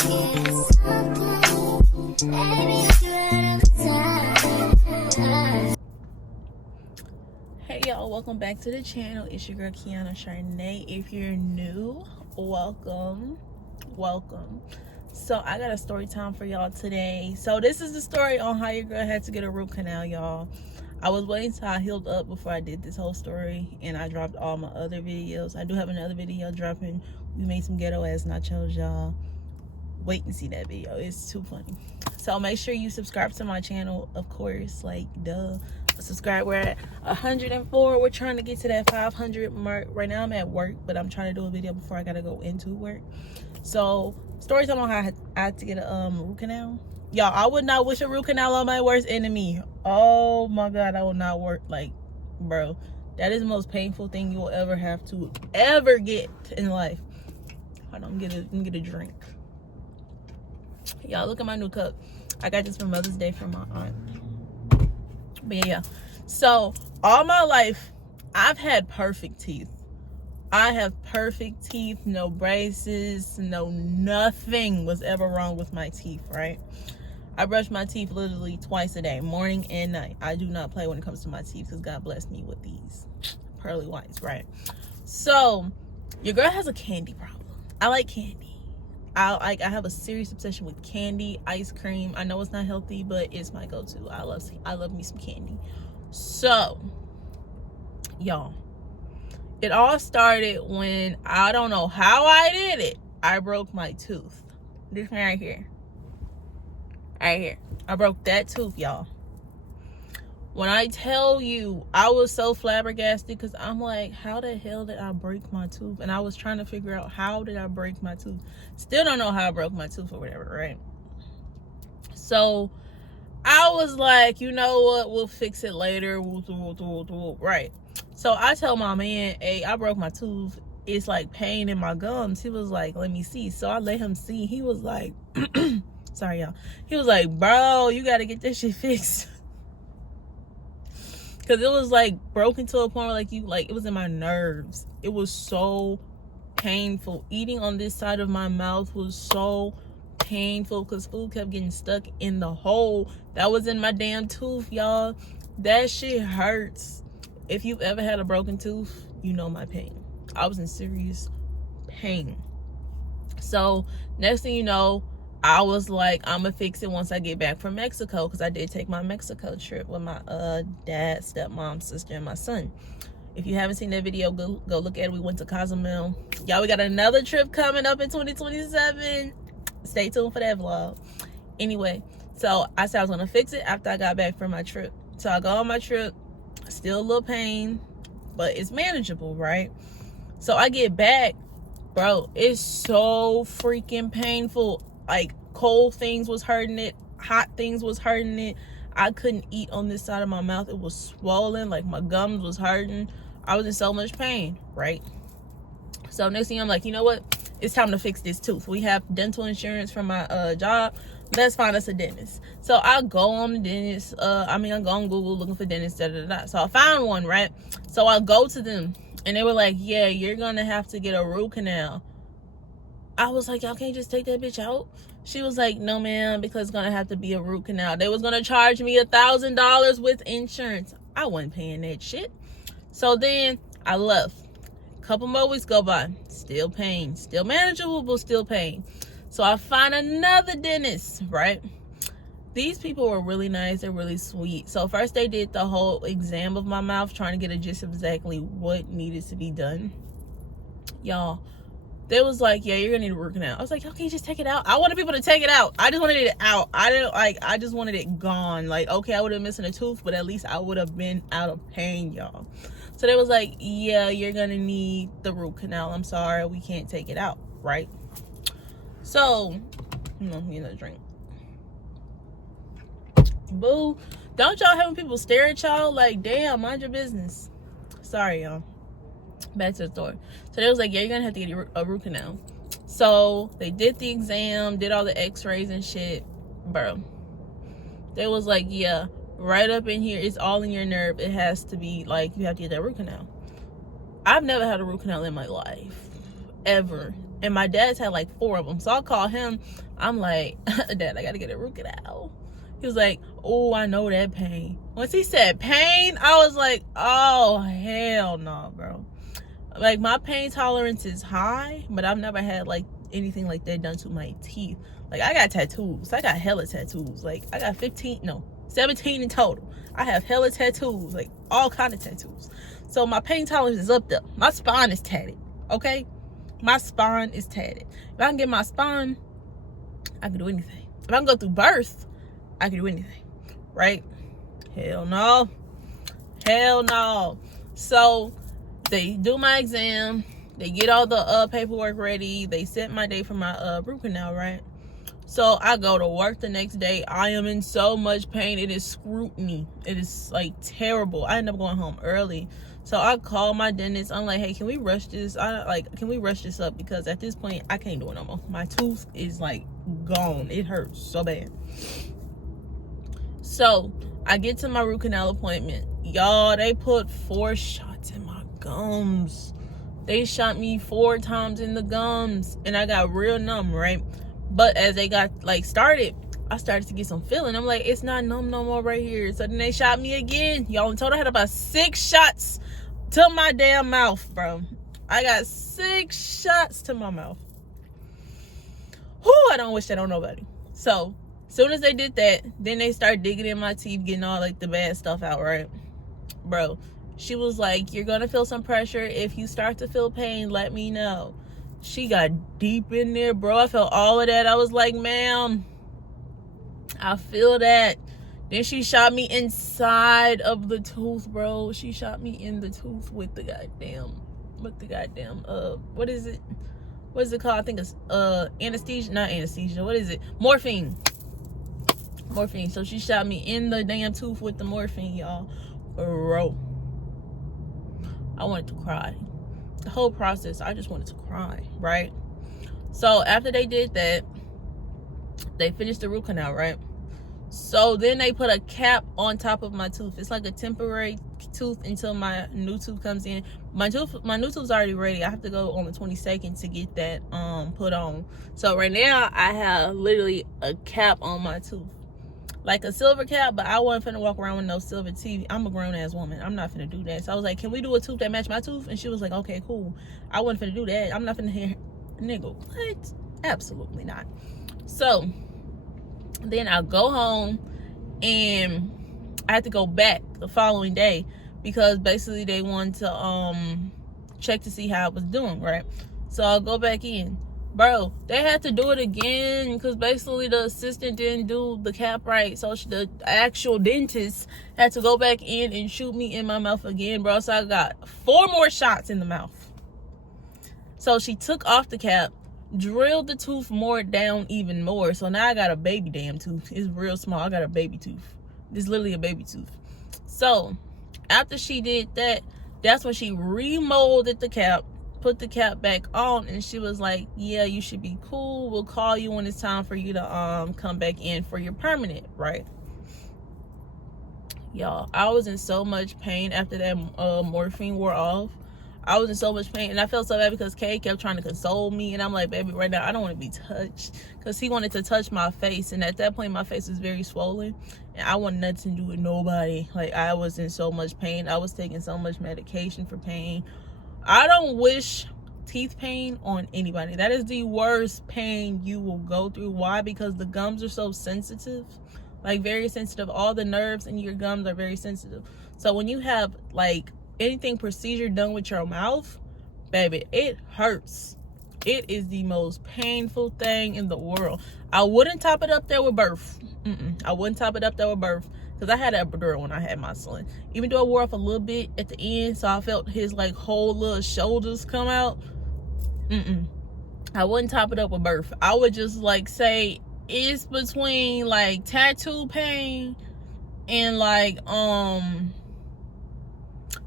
Hey y'all, welcome back to the channel. It's your girl Kyanacharnae. If you're new, welcome. So I got a story time for y'all today. So this is the story on how your girl had to get a root canal, y'all. I was waiting till I healed up before I did this whole story, and I dropped all my other videos. I do have another video dropping. We made some ghetto ass nachos, y'all. Wait and see that video. It's too funny. So make sure you subscribe to my channel, of course, like duh. Subscribe. We're at 104. We're trying to get to that 500 mark. Right now I'm at work, but I'm trying to do a video before I gotta go into work. So story time on how I had to get a root canal. Y'all, I would not wish a root canal on my worst enemy. Oh my god, I would not work. Like, bro, that is the most painful thing you will ever have to ever get in life. Hold on, let me get a drink. Y'all, look at my new cup. I got this for Mother's Day from my aunt. But yeah, so all my life I've had perfect teeth. I have perfect teeth, no braces, no nothing was ever wrong with my teeth, right? I brush my teeth literally twice a day, morning and night. I do not play when it comes to my teeth because God blessed me with these pearly whites, right? So your girl has a candy problem. I like candy. I have a serious obsession with candy, ice cream. I know it's not healthy, but it's my go-to. I love me some candy. So, y'all, it all started when, I don't know how I did it. I broke my tooth. This one right here. Right here. I broke that tooth, y'all. When I tell you, I was so flabbergasted because I'm like, how the hell did I break my tooth? And I was trying to figure out, how did I break my tooth? Still don't know how I broke my tooth or whatever, right? So I was like, you know what? We'll fix it later. Right. So I tell my man, hey, I broke my tooth. It's like pain in my gums. He was like, let me see. So I let him see. He was like, sorry, y'all. He was like, bro, you got to get this shit fixed. Because it was like broken to a point where it was in my nerves. It was so painful. Eating on this side of my mouth was so painful because food kept getting stuck in the hole that was in my damn tooth, y'all. That shit hurts. If you've ever had a broken tooth, you know my pain. I was in serious pain. So next thing you know, I was like, I'm gonna fix it once I get back from Mexico, because I did take my Mexico trip with my dad, stepmom, sister, and my son. If you haven't seen that video, go look at it. We went to Cozumel. Y'all, we got another trip coming up in 2027. Stay tuned for that vlog. Anyway, so I said I was gonna fix it after I got back from my trip. So I go on my trip, still a little pain, but it's manageable, right? So I get back, bro, it's so freaking painful. Like, cold things was hurting it, hot things was hurting it. I couldn't eat on this side of my mouth. It was swollen, like my gums was hurting. I was in so much pain, right? So next thing I'm like, you know what? It's time to fix this tooth. We have dental insurance from my job. Let's find us a dentist. So I go on the dentist. I go on Google looking for dentists. So I found one, right? So I go to them and they were like, yeah, you're gonna have to get a root canal. I was like, y'all can't just take that bitch out? She was like, no, ma'am, because it's gonna have to be a root canal. They was gonna charge me $1,000 with insurance. I wasn't paying that shit. So then I left. A couple more weeks go by. Still pain. Still manageable, but still pain. So I find another dentist, right? These people were really nice. They're really sweet. So first they did the whole exam of my mouth, trying to get a gist of exactly what needed to be done. Y'all, they was like, yeah, you're gonna need a root canal. I was like, okay, just take it out. I wanted people to take it out. I just wanted it out. I just wanted it gone. Like, okay, I would have missing a tooth, but at least I would have been out of pain, y'all. So they was like, yeah, you're gonna need the root canal. I'm sorry, we can't take it out, right? So, drink. Boo. Don't y'all have people stare at y'all like, damn, mind your business. Sorry, y'all. Back to the story. So they was like, yeah, you're gonna have to get a root canal. So they did the exam, did all the x-rays and shit, bro. They was like, yeah, right up in here, it's all in your nerve. It has to be like, you have to get that root canal. I've never had a root canal in my life, ever. And my dad's had like 4 of them. So I call him. I'm like, Dad, I gotta get a root canal. He was like, oh, I know that pain. Once he said pain, I was like, oh, hell no, bro. Like, my pain tolerance is high, but I've never had like anything like that done to my teeth. Like, I got tattoos. I got hella tattoos. Like, I got 17 in total. I have hella tattoos, like all kind of tattoos. So my pain tolerance is up there. My spine is tatted, okay? My spine is tatted. If I can get my spine, I can do anything. If I can go through birth, I can do anything, right? Hell no. Hell no. So they do my exam. They get all the paperwork ready. They set my day for my root canal, right? So I go to work the next day. I am in so much pain. It is scrutiny. It is like terrible. I end up going home early. So I call my dentist. I'm like, hey, can we rush this? Can we rush this up? Because at this point, I can't do it no more. My tooth is like gone. It hurts so bad. So I get to my root canal appointment. Y'all, they put 4 shots in my gums. They shot me 4 times in the gums. And I got real numb, right? But as they got like started, I started to get some feeling. I'm like, it's not numb no more right here. So then they shot me again. Y'all, in total I had about 6 shots to my damn mouth, bro. I got 6 shots to my mouth. Whew, I don't wish that on nobody. So as soon as they did that, then they started digging in my teeth, getting all like the bad stuff out, right? Bro, she was like, you're gonna feel some pressure. If you start to feel pain, let me know. She got deep in there, bro. I felt all of that. I was like, ma'am, I feel that. Then she shot me inside of the tooth, bro. She shot me in the tooth with the goddamn, what is it? What is it called? I think it's anesthesia, not anesthesia. What is it? Morphine. So she shot me in the damn tooth with the morphine, y'all. Bro, I wanted to cry. The whole process, I just wanted to cry, right? So after they did that, they finished the root canal, right? So then they put a cap on top of my tooth. It's like a temporary tooth until my new tooth comes in. My new tooth's already ready. I have to go on the 22nd to get that put on. So right now I have literally a cap on my tooth, like a silver cap, but I wasn't finna walk around with no silver teeth. I'm a grown ass woman. I'm not finna do that. So I was like, can we do a tooth that match my tooth? And she was like, okay, cool. I wasn't finna do that. I'm not finna hear, nigga, what? Absolutely not. So then I go home and I had to go back the following day because basically they wanted to check to see how I was doing, right? So I'll go back in. Bro, they had to do it again because basically the assistant didn't do the cap right. So the actual dentist had to go back in and shoot me in my mouth again, bro. So I got 4 more shots in the mouth. So she took off the cap, drilled the tooth more down even more. So now I got a baby damn tooth. It's real small. I got a baby tooth. It's literally a baby tooth. So after she did that, that's when she remolded the cap, put the cap back on, and she was like, yeah, you should be cool. We'll call you when it's time for you to come back in for your permanent, right? Y'all, I was in so much pain after that morphine wore off. I was in so much pain, and I felt so bad because Kay kept trying to console me, and I'm like, baby, right now I don't want to be touched, because he wanted to touch my face, and at that point my face was very swollen, and I wanted nothing to do with nobody. Like, I was in so much pain. I was taking so much medication for pain. I don't wish teeth pain on anybody. That is the worst pain you will go through. Why? Because the gums are so sensitive, like very sensitive. All the nerves in your gums are very sensitive. So when you have like anything procedure done with your mouth, baby, it hurts. It is the most painful thing in the world. I wouldn't top it up there with birth. I wouldn't top it up there with birth, because I had an epidural when I had my son. Even though I wore off a little bit at the end, so I felt his like whole little shoulders come out. I wouldn't top it up with birth. I would just like say it's between like tattoo pain and like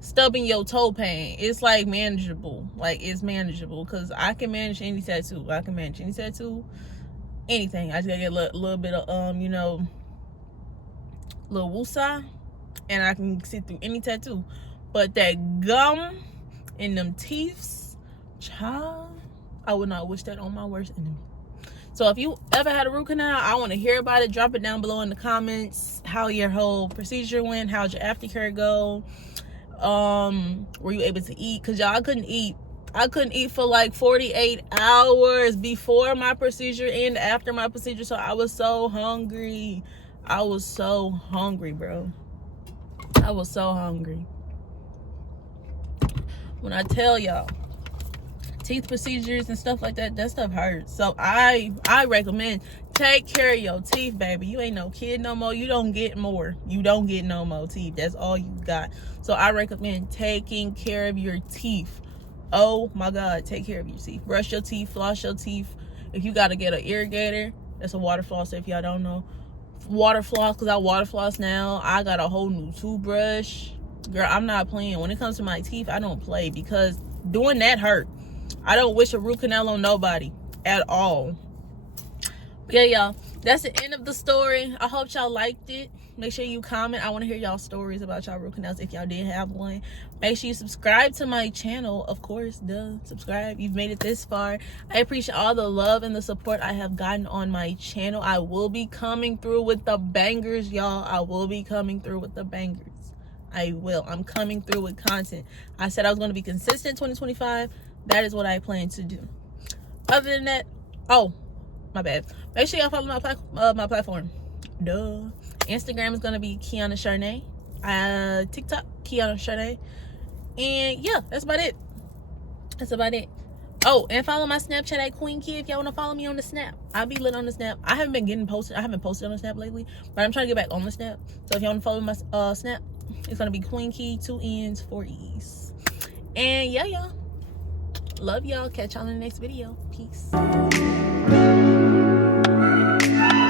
stubbing your toe pain. It's like manageable. Like, it's manageable because I can manage any tattoo. Anything. I just gotta get a little bit of little woosah, and I can sit through any tattoo. But that gum and them teeths, child, I would not wish that on my worst enemy. So if you ever had a root canal, I want to hear about it. Drop it down below in the comments. How your whole procedure went. How'd your aftercare go? Were you able to eat? Because y'all, I couldn't eat. I couldn't eat for like 48 hours before my procedure and after my procedure. So I was so hungry. I was so hungry, bro. I was so hungry. When I tell y'all, teeth procedures and stuff like that, that stuff hurts. So I recommend take care of your teeth, baby. You ain't no kid no more. You don't get more. You don't get no more teeth. That's all you got. So I recommend taking care of your teeth. Oh my God, take care of your teeth. Brush your teeth, floss your teeth. If you gotta get an irrigator, that's a water floss if y'all don't know. Water floss, because I water floss now. I got a whole new toothbrush. Girl, I'm not playing. When it comes to my teeth, I don't play, because doing that hurt. I don't wish a root canal on nobody at all. But yeah, y'all, that's the end of the story. I hope y'all liked it. Make sure you comment. I want to hear y'all stories about y'all root canals if y'all did have one. Make sure you subscribe to my channel. Of course, duh, subscribe. You've made it this far. I appreciate all the love and the support I have gotten on my channel. I will be coming through with the bangers, y'all. I will be coming through with the bangers. I will. I'm coming through with content. I said I was going to be consistent 2025. That is what I plan to do. Other than that, oh, my bad. Make sure y'all follow my platform. Duh. Instagram is gonna be Kyanacharnae. TikTok, Kyanacharnae. And yeah, that's about it. That's about it. Oh, and follow my Snapchat at Queen Key if y'all want to follow me on the Snap. I'll be lit on the Snap. I haven't been getting posted. I haven't posted on the Snap lately, but I'm trying to get back on the Snap. So if y'all want to follow my Snap, it's gonna be Queen Key, 2 N's, 4 E's. And yeah, y'all. Love y'all. Catch y'all in the next video. Peace.